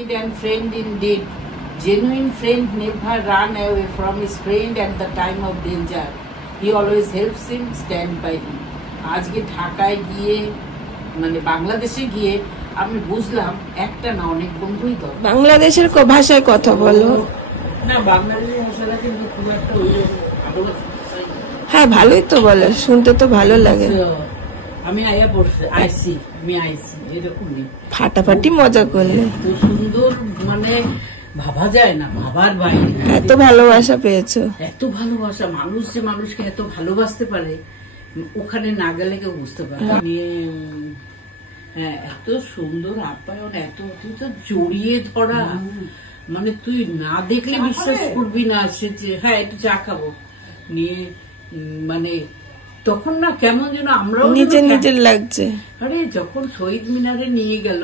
indeed and friend indeed. Genuine friend never run away from his friend at the time of danger. He always helps him, stand by him. আজকে ঢাকায় গিয়ে মানে বাংলাদেশে গিয়ে আমি বুঝলাম একটা না অনেক বন্ধুই তো বাংলাদেশের ভাষায় কথা বলো না বাংলাদেশের ভাষাটা কিন্তু খুব একটা হ্যাঁ ভালোই তো বলে শুনতে তো ভালো লাগে আমি আইসি এরকমই ফাটাফাটি মজা করলে সুন্দর মানে ভাবা যায় না ভাবার বাইরে এত ভালোবাসা পেয়েছো এত ভালোবাসা মানুষ যে মানুষকে এত ভালোবাসতে পারে ওখানে না গেলে কেউ বুঝতে পারে হ্যাঁ এত সুন্দর আপ্যায়ন এত তুই তো জড়িয়ে ধরা মানে তুই না দেখলে বিশ্বাস করবি না সে যে হ্যাঁ একটু চা খাবো নিয়ে মানে তখন না কেমন যেন আমরাও নিজের লাগছে আরে যখন শহীদ মিনারে নিয়ে গেল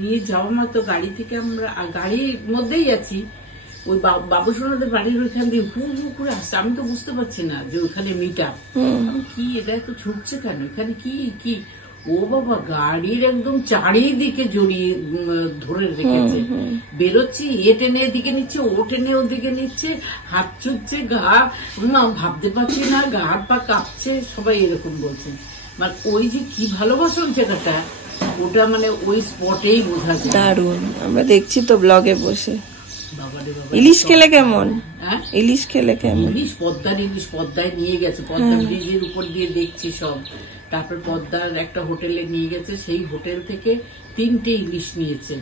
নিয়ে যাওয়া মাত্র গাড়ি থেকে আমরা গাড়ির মধ্যেই আছি ওই বাবু সোনাদের বাড়ির ওইখান দিয়ে হু হু করে আসছে আমি তো বুঝতে পারছি না যে ওখানে মিট আপ কি এটা তো ছুটছে কেন এখানে কি কি ও বাবা গাড়ির একদম চারিদিকে জড়িয়ে ধরে রেখেছে বেরোচ্ছি এ টেনে এদিকে নিচ্ছে ও টেনে ওদিকে নিচ্ছে হাত চুচ্ছে গা ভাবতে পারছি না গা হাত পা কাঁপছে সবাই এরকম বলছে মানে ওই যে কি ভালোবাসা ওই জায়গাটা ওটা মানে ওই স্পটেই বোঝা যায় দারুণ আমরা দেখছি তো ব্লগে বসে ইলিশ খেলে কেমন ইলিশ খেলে কেমন ইলিশ পদ্মায় নিয়ে গেছে পদ্মা ব্রিজের উপর দিয়ে দেখছি সব তারপর পদ্মার একটা হোটেলে নিয়ে গেছে সেই হোটেল থেকে 3টে ইলিশ নিয়েছে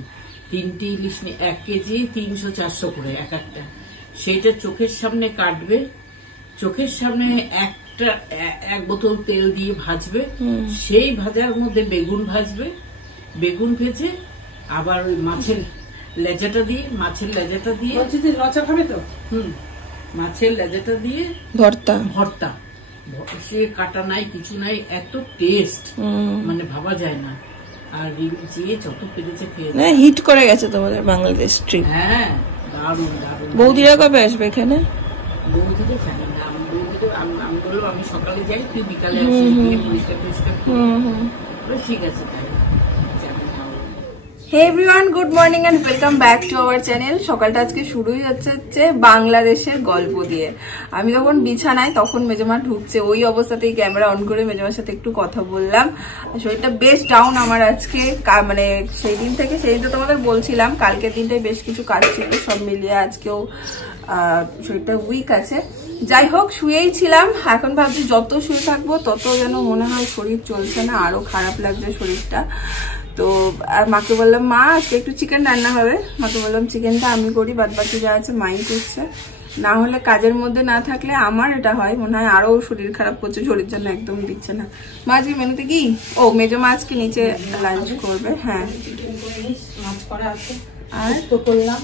3টে ইলিশ নিয়ে 1 কেজি 300-400 করে এক একটা সেটা চোখের সামনে কাটবে চোখের সামনে এক বোতল তেল দিয়ে ভাজবে সেই ভাজার মধ্যে বেগুন ভাজবে বেগুন ভেজে আবার ওই মাছের লেজাটা দিয়ে লচা খাবে তো মাছের লেজাটা দিয়ে ভর্তা সে কাটা নাই কিছু নাই এত টেস্ট মানে ভাবা যায় না আর যে যত পেরেছে খেয়ে হিট করে গেছে তোমাদের বাংলাদেশ ট্রিপ হ্যাঁ দারুণ দারুণ বৌদিরা কবে আসবে এখানে বৌদিরা জানি না আমি বললাম আমি সকালে যাই তুই বিকালে আসিস পরিষ্কার ঠিক আছে তাই hey everyone good morning and welcome back to our channel সকালটা আজকে শুরুই হচ্ছে বাংলাদেশের গল্প দিয়ে আমি যখন বিছানায় তখন মেজমা ঢুকছে ওই অবস্থাতেই ক্যামেরা অন করে মেজমার সাথে একটু কথা বললাম শরীরটা বেশ ডাউন আমার আজকে মানে সেই দিন তো তোমাদের বলছিলাম কালকের দিনটাই বেশ কিছু কাজ ছিল সব মিলিয়ে আজকেও শরীরটা উইক আছে যাই হোক শুয়েই ছিলাম এখন ভাবছি যত শুয়ে থাকবো তত যেন মনে হয় শরীর চলছে না আরো খারাপ লাগছে শরীরটা তো আর মাকে বললাম মা আজকে একটু চিকেন রান্না হবে মাকে বললাম চিকেনটা আমি করি বাদ বাকি যা আছে মাই করছে না হলে কাজের মধ্যে না থাকলে আমার এটা হয় মনে হয় আরো শরীর খারাপ করছে শরীর জন্য একদম দিচ্ছে না মা আজকে মেনুতে কি ও মেজো মা আজকে নিচে লাঞ্চ করবে হ্যাঁ মাছ করা আছে আর তো করলাম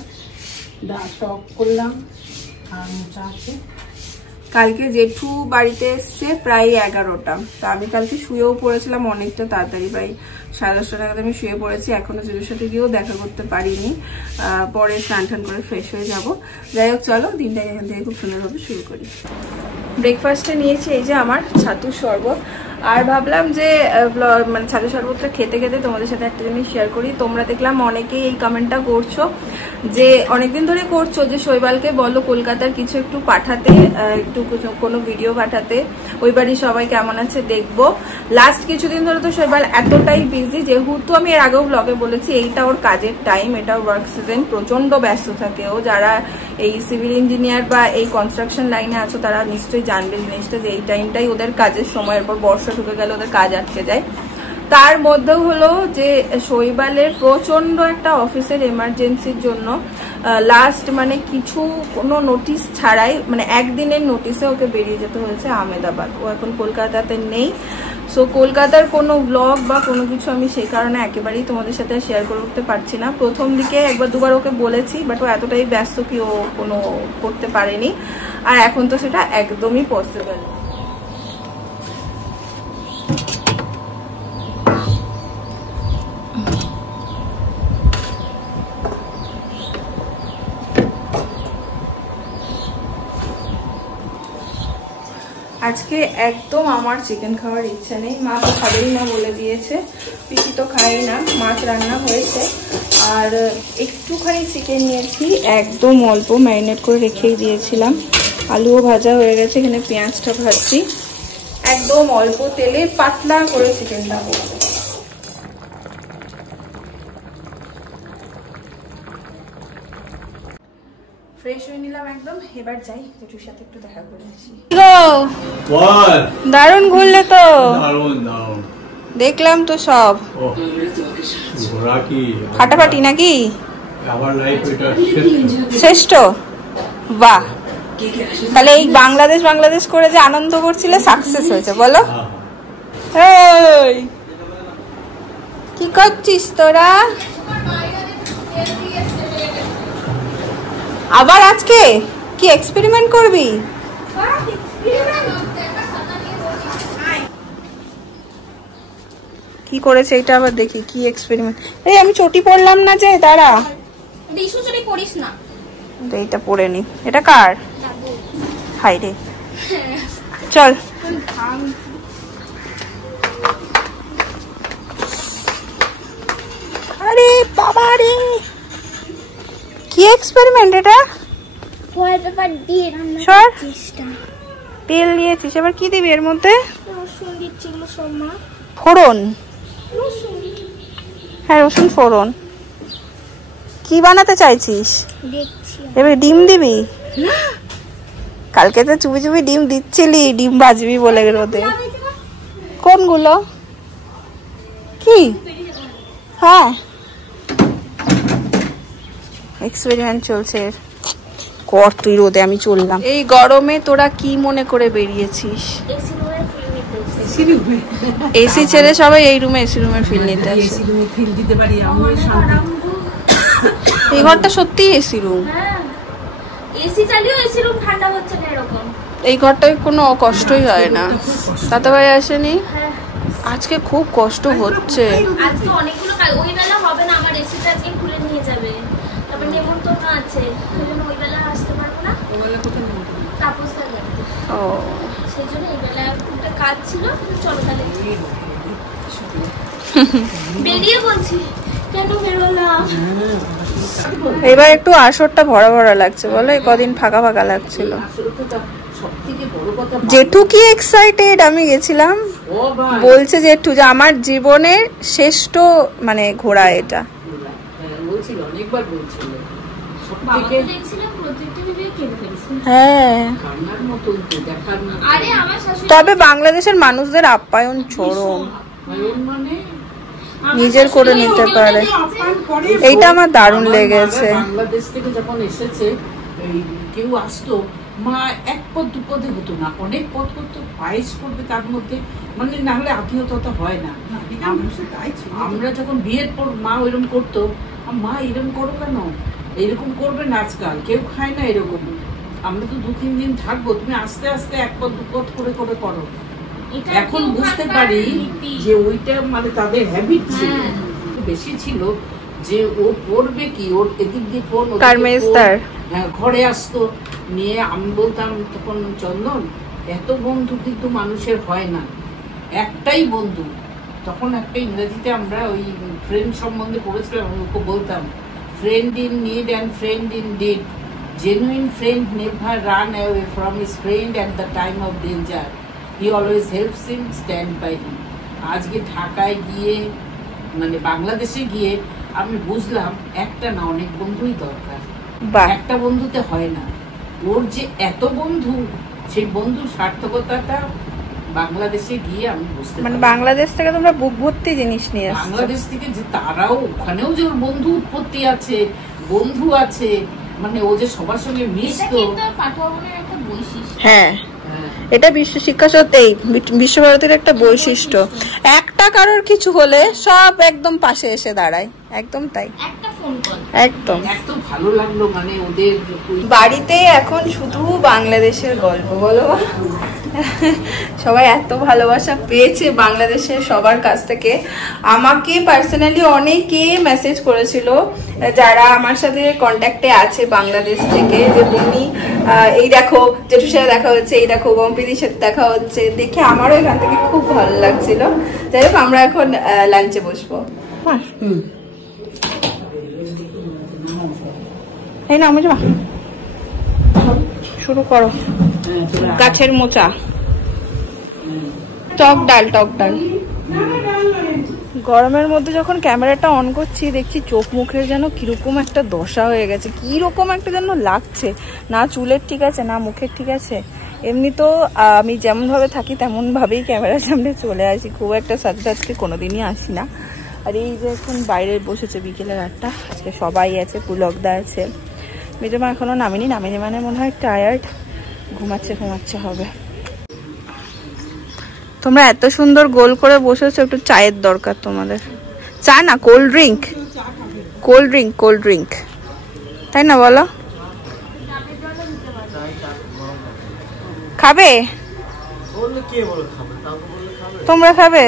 টক করলাম আর মোচা আছে কালকে জেঠু বাড়িতে এসছে প্রায় 11টা তো আমি কালকে শুয়েও পড়েছিলাম অনেকটা তাড়াতাড়ি প্রায় 10:30 নাগাদ আমি শুয়ে পড়েছি এখনো জেঠুর সাথে গিয়েও দেখা করতে পারিনি পরে স্নান টান করে ফ্রেশ হয়ে যাব যাই হোক চলো দিনটা এখান থেকে খুব সুন্দরভাবে শুরু করি ব্রেকফাস্টে নিয়েছি এই যে আমার ছাতুর শরবত আর ভাবলাম যে মানে ছাতুর শরবতটা খেতে খেতে তোমাদের সাথে একটা জিনিস শেয়ার করি তোমরা দেখলাম অনেকেই এই কমেন্টটা করছো যে অনেকদিন ধরে করছো যে শৈবালকে বলো কলকাতার কিছু একটু পাঠাতে একটু কোনো ভিডিও পাঠাতে ওই বাড়ির সবাই কেমন আছে দেখবো লাস্ট কিছুদিন ধরে তো শৈবাল এতটাই বিজি যেহেতু আমি এর আগেও ব্লগে বলেছি এইটা ওর কাজের টাইম এটা ওয়ার্ক সিজন প্রচন্ড ব্যস্ত থাকে ও যারা এই সিভিল ইঞ্জিনিয়ার বা এই কনস্ট্রাকশন লাইনে আছো তারা নিশ্চয়ই জানবে জিনিসটা যে এই টাইমটাই ওদের কাজের সময় এরপর বর্ষা ঢুকে গেলে ওদের কাজ আটকে যায় তার মধ্যেও হলো যে শৈবালের প্রচন্ড একটা অফিসের এমার্জেন্সির জন্য লাস্ট মানে কোনো নোটিশ ছাড়াই মানে একদিনের নোটিশে ওকে বেরিয়ে যেতে হয়েছে আহমেদাবাদ ও এখন কলকাতাতে নেই সো কলকাতার কোনো ব্লগ বা কোনো কিছু আমি সেই কারণে একেবারেই তোমাদের সাথে শেয়ার করে উঠতে পারছি না প্রথম দিকে একবার দুবার ওকে বলেছি বাট ও এতটাই ব্যস্ত কি ও কোনো করতে পারেনি আর এখন তো সেটা একদমই পসিবল আজকে একদম আমার চিকেন খাওয়ার ইচ্ছা নেই মা তো খাবেই না বলে দিয়েছে পিসি তো খাই না মাছ রান্না হয়েছে আর একটুখানি চিকেন নিয়েছি, একদম অল্প ম্যারিনেট করে রেখেই দিয়েছিলাম। আলুও ভাজা হয়ে গেছে, এখানে পেঁয়াজটা ভাজছি। একদম অল্প তেলে পাতলা করে চিকেনটা করবো। ফ্রেশ হয়ে নিলাম একদম, এবার যাই জেঠুর সাথে একটু দেখা করে আসি। দারুণ ঘুরলে তো, দেখলাম তো সব ফাটাফাটি নাকি শ্রেষ্ঠ। বাহ, তাহলে এই বাংলাদেশ করে যে আনন্দ করছিলে সাকসেস হয়েছে বলো। কি করছিস তোরা আবার? আজকে কি এক্সপেরিমেন্ট করবি? কি করেছে এটা আবার দেখি, কি এক্সপেরিমেন্ট। এই আমি চটি পরলাম না যে, দাঁড়া। পড়িস না, এইটা পরে নি। এটা কার? হাই রে, চল। আরে বাবা রে, কি এক্সপেরিমেন্ট এটা? ফয়েল পেপার দিয়ে রান্না করছিস? তেল দিয়েছিস, এবার কি দিবি এর মধ্যে? রসুন দিচ্ছি, সব মা। ফোড়ন? হ্যাঁ, রসুন ফোড়ন। কি বানাতে চাইছিস? দেখছি। এবার ডিম দিবি? কালকে তো চুপি চুপি ডিম দিচ্ছিলি, ডিম ভাজবি বলে রোদে। কোনগুলো? কি? হ্যাঁ, এক্সপেরিমেন্ট চলছে। কর তুই রোদে, আমি চললাম। এই গরমে তোরা কি মনে করে বেরিয়েছিস? এসি ছেড়ে সবাই এই রুমে এসি রুমের ফিল নিতে আসে। এই ঘরটা সত্যি এসি রুম। এসি চালিয়েও এসি রুম ঠান্ডা হচ্ছে না এরকম। এই ঘরটায় কোনো কষ্টই হয় না। দাদা ভাই আসেনি আজকে, খুব কষ্ট হচ্ছে। আজকে অনেকগুলো ওই বেলা হবে না, আমার এসিটা আজকে খুলে নিয়ে যাবে। তারপর নেমন্তন্ন আছে, ওই বেলা আসতে পারবো না। তাপস দা যাবে, ও সেই জন্য এই বেলা একটা কাজ ছিল। চলো তাহলে বেরিয়ে বলছি, কেন বেরোলাম? এবার একটু আসরটা ভরা ভরা লাগছে বলো, কদিন ফাঁকা ফাঁকা লাগছিল। জেঠু কি এক্সাইটেড, আমি গেছিলাম বলছে জেঠু যে আমার জীবনের শ্রেষ্ঠ মানে ঘোরা এটা। হ্যাঁ, তবে বাংলাদেশের মানুষদের আপ্যায়ন চরম, নিজের করে নিতে পারে, এইটা আমার দারুণ লেগেছে। বাংলাদেশ থেকে যখন এসেছে কেউ আসতো, মা এক পদ দুপদে হতো না, অনেক পদ করতো, পায়েস করবে তার মধ্যে, মানে না হলে আত্মীয়তা হয় না। আমরা যখন বিয়ের পর মা ওইরকম করতো, মা এরকম করো কেন, এরকম করবে না, আজকাল কেউ খায় না এরকম, আমরা তো 2-3 দিন থাকবো, তুমি আস্তে আস্তে এক পদ দুপদ করে করে করো। এখন বুঝতে পারি যে ওইটা মানে তাদের হ্যাবিট ছিল, বেশি ছিল যে ও পড়বে কি, ওর এদিক দিয়ে ফোন, ঘরে আসতো নিয়ে। আমি বলতাম তখন, চন্দন এত বন্ধু কিন্তু মানুষের হয় না, একটাই বন্ধু। তখন একটা ইংরেজিতে আমরা ওই ফ্রেন্ড সম্বন্ধে পড়েছিলাম, ওকে বলতাম friend in need and friend in deed, genuine friend never run away from his friend at the time of danger, he always helps him, stand by him. আজকে ঢাকায় গিয়ে মানে বাংলাদেশে গিয়ে আমি বুঝলাম একটা না, অনেক বন্ধুই দরকার, একটা বন্ধুতে হয় না। ওর যে এত বন্ধু, সেই বন্ধুর সার্থকতাটা বাংলাদেশে গিয়ে আমি বুঝতে, মানে বাংলাদেশ থেকে তোমরা বুক ভর্তি জিনিস নিয়ে আসছো। বাংলাদেশ থেকে যে তারাও ওখানেও যে ওর বন্ধু উৎপত্তি আছে, বন্ধু আছে, মানে ও যে সবার সঙ্গে মিশতো। হ্যাঁ, এটা বিশ্ব শিক্ষা সত্যি বিশ্বভারতীর একটা বৈশিষ্ট্য। একটা কারোর কিছু হলে সব একদম পাশে এসে দাঁড়ায়, একদম তাই, একদম। এত ভালো লাগলো মানে ওদের বাড়িতে এখন শুধু বাংলাদেশের গল্প বলো। সবাই এত ভালোবাসা পেয়েছে বাংলাদেশের সবার কাছ থেকে। আমাকে পার্সোনালি অনেকে মেসেজ করেছিল যারা আমার সাথে কন্ট্যাক্টে আছে বাংলাদেশ থেকে, যে বনি এই দেখো জেঠুর সাথে দেখা হচ্ছে, এই দেখো বম্পিদির সাথে দেখা হচ্ছে, দেখে আমারও এখান থেকে খুব ভালো লাগছিল। যাই হোক, আমরা এখন লাঞ্চে বসবো। এই না মা, শুরু করো। গাছের মোচা, টক ডাল। গরমের মধ্যে যখন ক্যামেরাটা অন করছি দেখছি চোখ মুখের যেন কিরকম একটা দশা হয়ে গেছে, কিরকম একটা যেন লাগছে, না চুলের ঠিক আছে না মুখের ঠিক আছে। এমনি তো আমি যেমন ভাবে থাকি তেমন ভাবেই ক্যামেরার সামনে চলে আসি, খুব একটা সাজকে কোনোদিনই আসি না। আর এই যে এখন বাইরে বসেছে বিকেলের 8টা, আজকে সবাই আছে, পুলকদা আছে, মেজমা এখনো নামেনি মানে মনে হয় টায়ার্ড, ঘুমাচ্ছে হবে। তোমরা এত সুন্দর গোল করে বসেছো, একটু চায়ের দরকার তোমাদের। চা না, কোল্ড ড্রিঙ্ক, তাই না বলো? খাবে? তোমরা খাবে?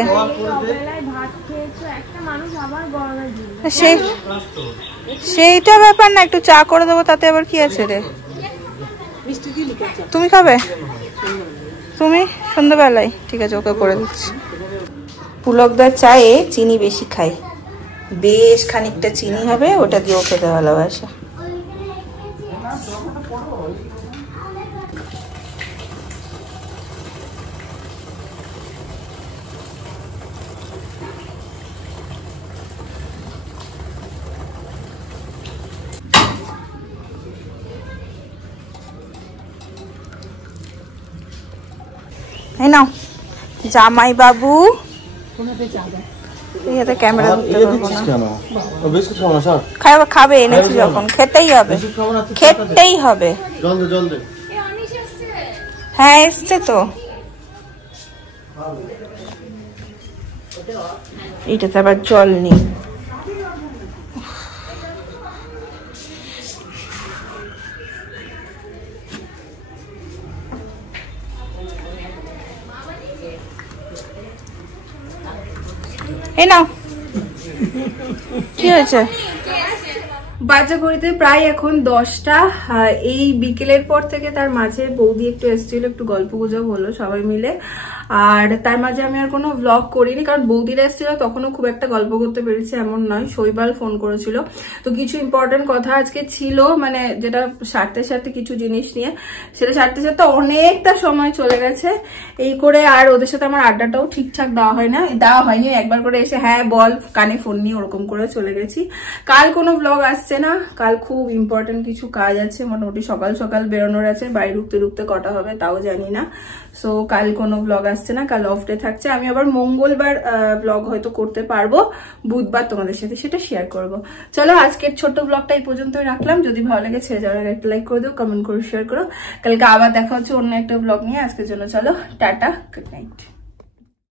সেইটা ব্যাপার না, একটু চা করে দেবো, তাতে আবার কি আছে রে। তুমি খাবে? তুমি সন্ধ্যাবেলায়? ঠিক আছে, ওকে করে দিচ্ছি। পুলকদার চায়ে চিনি বেশি খাই, বেশ খানিকটা চিনি হবে, ওটা দিয়েও খেতে ভালোবাসে। এই নাও জামাই বাবু, ক্যামেরা খাবে, এনেছি যখন খেতেই হবে। হ্যাঁ এসছে তো, এইটাতে আবার জল নেই। এই নাও, কি হয়েছে? বাজে ঘড়িতে প্রায় এখন 10টা। এই বিকেলের পর থেকে তার মাঝে বৌদি একটু এসেছিল, একটু গল্প গুজব হলো সবাই মিলে, আর তার মাঝে আমি আর কোনো ভ্লগ করিনি, কারণ বৌদিরা এসেছিল তখনও খুব একটা গল্প করতে পেরেছি এমন নয়। শৈবাল ফোন করেছিল, তো কিছু ইম্পর্টেন্ট কথা আজকে ছিল, মানে যেটা সারতে কিছু জিনিস নিয়ে, সেটা সারতে অনেকটা সময় চলে গেছে। এই করে আর ওদের সাথে আমার আড্ডাটাও ঠিকঠাক দেওয়া হয়নি। একবার করে এসে হ্যাঁ বল, কানে ফোন নিয়ে ওরকম করে চলে গেছি। কাল কোনো ভ্লগ আসছে না, কাল খুব ইম্পর্টেন্ট কিছু কাজ আছে, মোটামুটি সকাল বেরোনোর আছে, বাড়ি ঢুকতে কটা হবে তাও জানি না। সো কাল কোনো ভ্লগ আসছে না, কাল অফ ডে থাকছে। আমি আবার মঙ্গলবার ভ্লগ হয়তো করতে পারবো, বুধবার তোমাদের সাথে সেটা শেয়ার করব। চলো আজকের ছোট্ট ভ্লগটা এই পর্যন্তই রাখলাম। যদি ভালো লাগে ছেড়ে যাওয়ার আগে একটা লাইক করে দিও, কমেন্ট করে শেয়ার করো। কালকে আবার দেখা হচ্ছে অন্য একটা ভ্লগ নিয়ে। আজকের জন্য চলো টাটা, গুড নাইট।